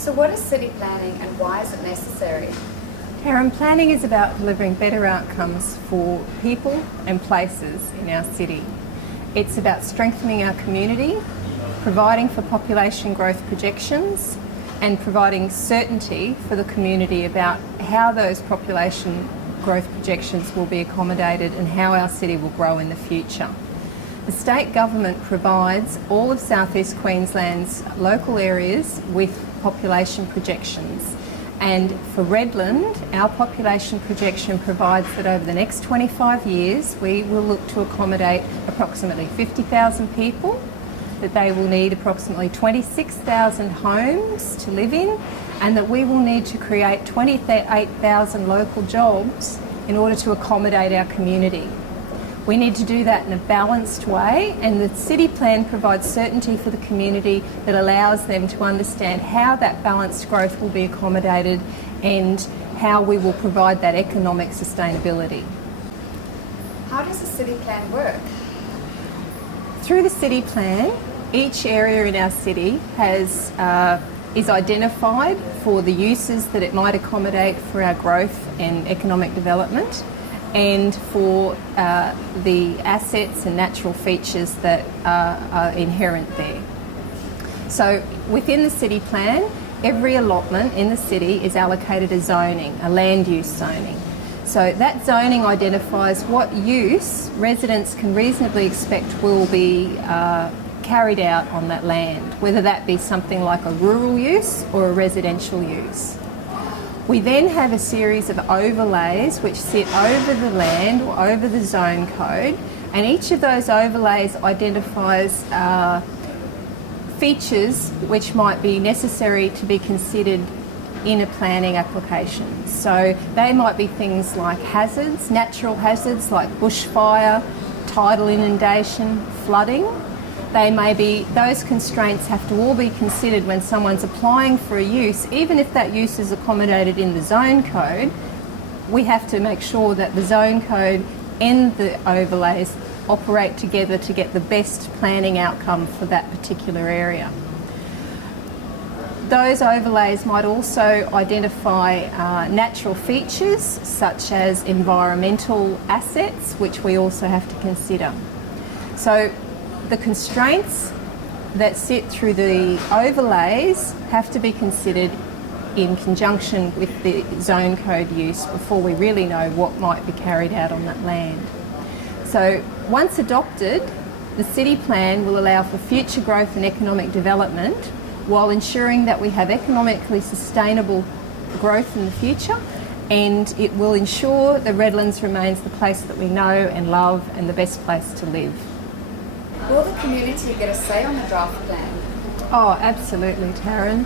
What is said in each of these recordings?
So what is city planning and why is it necessary? Karen, planning is about delivering better outcomes for people and places in our city. It's about strengthening our community, providing for population growth projections, and providing certainty for the community about how those population growth projections will be accommodated and how our city will grow in the future. The state government provides all of South East Queensland's local areas with population projections. And for Redland, our population projection provides that over the next 25 years, we will look to accommodate approximately 50,000 people, that they will need approximately 26,000 homes to live in, and that we will need to create 28,000 local jobs in order to accommodate our community. We need to do that in a balanced way, and the city plan provides certainty for the community that allows them to understand how that balanced growth will be accommodated and how we will provide that economic sustainability. How does the city plan work? Through the city plan, each area in our city is identified for the uses that it might accommodate for our growth and economic development, and for the assets and natural features that are inherent there. So within the city plan, every allotment in the city is allocated a zoning, a land use zoning. So that zoning identifies what use residents can reasonably expect will be carried out on that land, whether that be something like a rural use or a residential use. We then have a series of overlays which sit over the land or over the zone code, and each of those overlays identifies features which might be necessary to be considered in a planning application. So they might be things like hazards, natural hazards like bushfire, tidal inundation, flooding. Those constraints have to all be considered when someone's applying for a use. Even if that use is accommodated in the zone code, we have to make sure that the zone code and the overlays operate together to get the best planning outcome for that particular area. Those overlays might also identify natural features such as environmental assets, which we also have to consider. So the constraints that sit through the overlays have to be considered in conjunction with the zone code use before we really know what might be carried out on that land. So once adopted, the city plan will allow for future growth and economic development while ensuring that we have economically sustainable growth in the future, and it will ensure that Redlands remains the place that we know and love and the best place to live. Will the community get a say on the draft plan? Oh, absolutely, Taryn.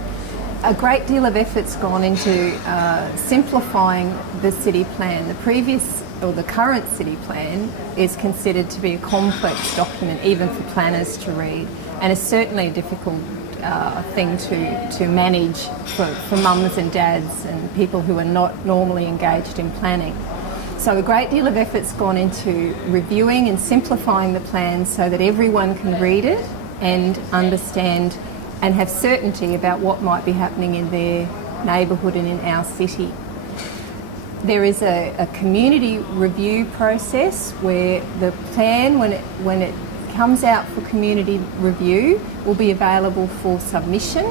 A great deal of effort's gone into simplifying the city plan. The current city plan is considered to be a complex document even for planners to read, and is certainly a difficult thing to manage for mums and dads and people who are not normally engaged in planning. So a great deal of effort's gone into reviewing and simplifying the plan so that everyone can read it and understand and have certainty about what might be happening in their neighbourhood and in our city. There is a community review process where the plan, when it comes out for community review, will be available for submission,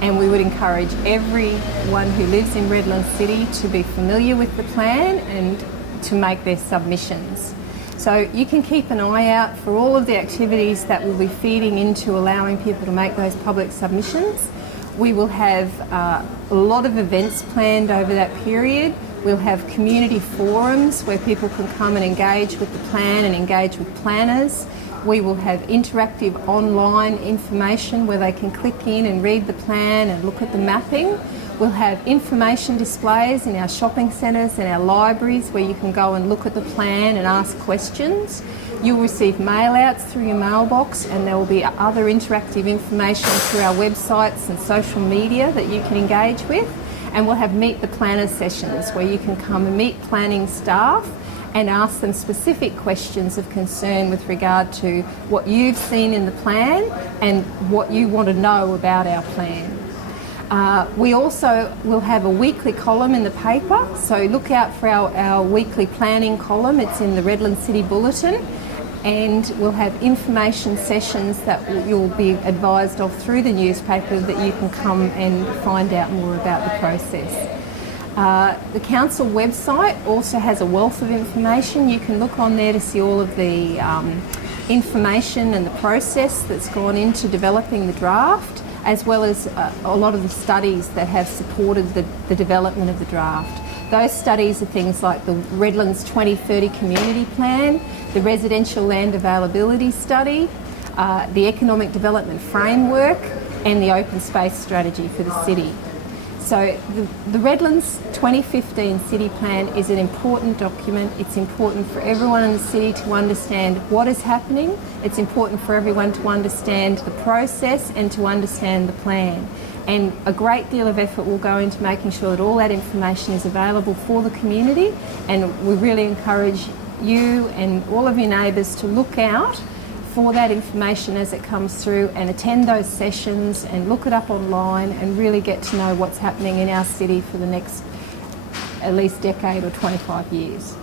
and we would encourage everyone who lives in Redland City to be familiar with the plan and to make their submissions. So you can keep an eye out for all of the activities that will be feeding into allowing people to make those public submissions. We will have a lot of events planned over that period. We'll have community forums where people can come and engage with the plan and engage with planners. We will have interactive online information where they can click in and read the plan and look at the mapping. We'll have information displays in our shopping centres and our libraries where you can go and look at the plan and ask questions. You'll receive mail outs through your mailbox, and there will be other interactive information through our websites and social media that you can engage with. And we'll have Meet the Planners sessions where you can come and meet planning staff and ask them specific questions of concern with regard to what you've seen in the plan and what you want to know about our plan. We also will have a weekly column in the paper, so look out for our weekly planning column. It's in the Redland City Bulletin, and we'll have information sessions that you'll be advised of through the newspaper that you can come and find out more about the process. The council website also has a wealth of information. You can look on there to see all of the information and the process that's gone into developing the draft, as well as a lot of the studies that have supported the development of the draft. Those studies are things like the Redlands 2030 Community Plan, the Residential Land Availability Study, the Economic Development Framework, and the Open Space Strategy for the city. So the Redlands 2015 City Plan is an important document. It's important for everyone in the city to understand what is happening. It's important for everyone to understand the process and to understand the plan. And a great deal of effort will go into making sure that all that information is available for the community, and we really encourage you and all of your neighbours to look out for that information as it comes through and attend those sessions and look it up online and really get to know what's happening in our city for the next at least decade or 25 years.